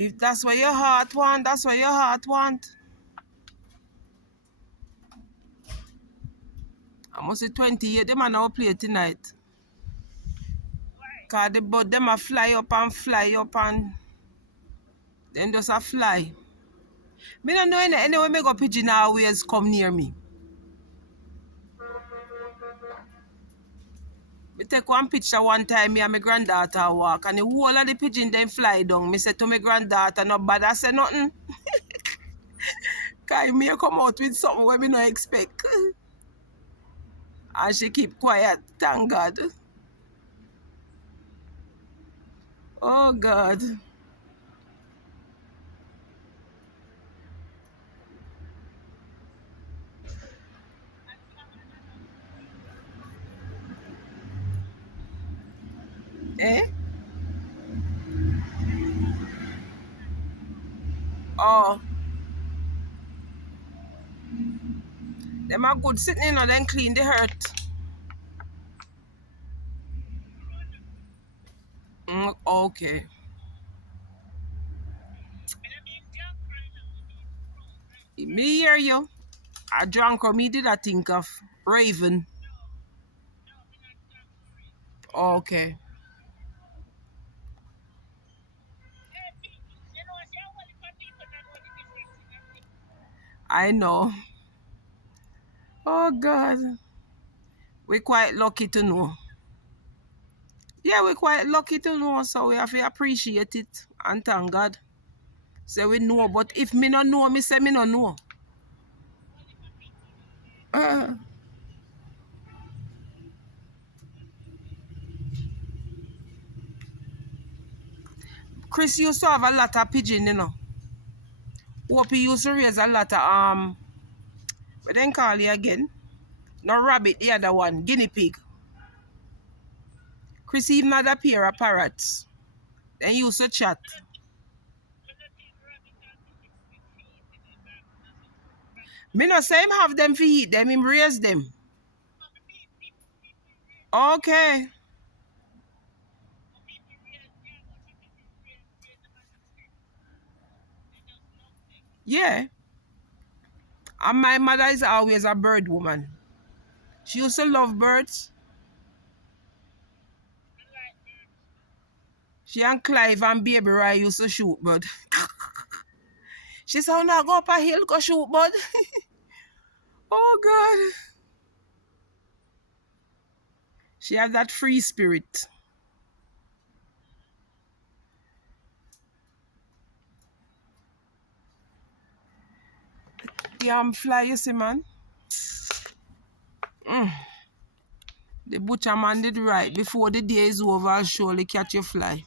If that's what your heart want, that's what your heart want. I must say 28, them are now play tonight. Because the bird them a fly up and then just a fly. Me don't know anyway me go pigeon always come near me. Me take one picture one time, me and my granddaughter walk, and the whole of the pigeon then fly down. Me say to my granddaughter, no bad, I say nothing. Because me come out with something where me no expect. And she keep quiet, thank God. Oh God. Eh? Oh. Them are good sitting in and then clean the hurt. Okay. Me hear you. I drank or me did I think of Raven. Okay. I know. Oh God. We're quite lucky to know. Yeah, we're quite lucky to know, so we have to appreciate it and thank God. So we know, but if me no know, me say me no know. Uh, Chris used to have a lot of pigeon, you know. Hope he used to raise a lot of what then call it again? No rabbit, the other one, guinea pig. Chris even had a pair of parrots. Then used to chat. Me no say him have them for eat them, him raise them. Okay. Yeah. And my mother is always a bird woman. She used to love birds. She and Clive and Baby Roy used to shoot bird. She said, now go up a hill, go shoot bird. Oh God. She has that free spirit. The fly, you see, man. The butcher man did right. Before the day is over, I'll surely catch your fly.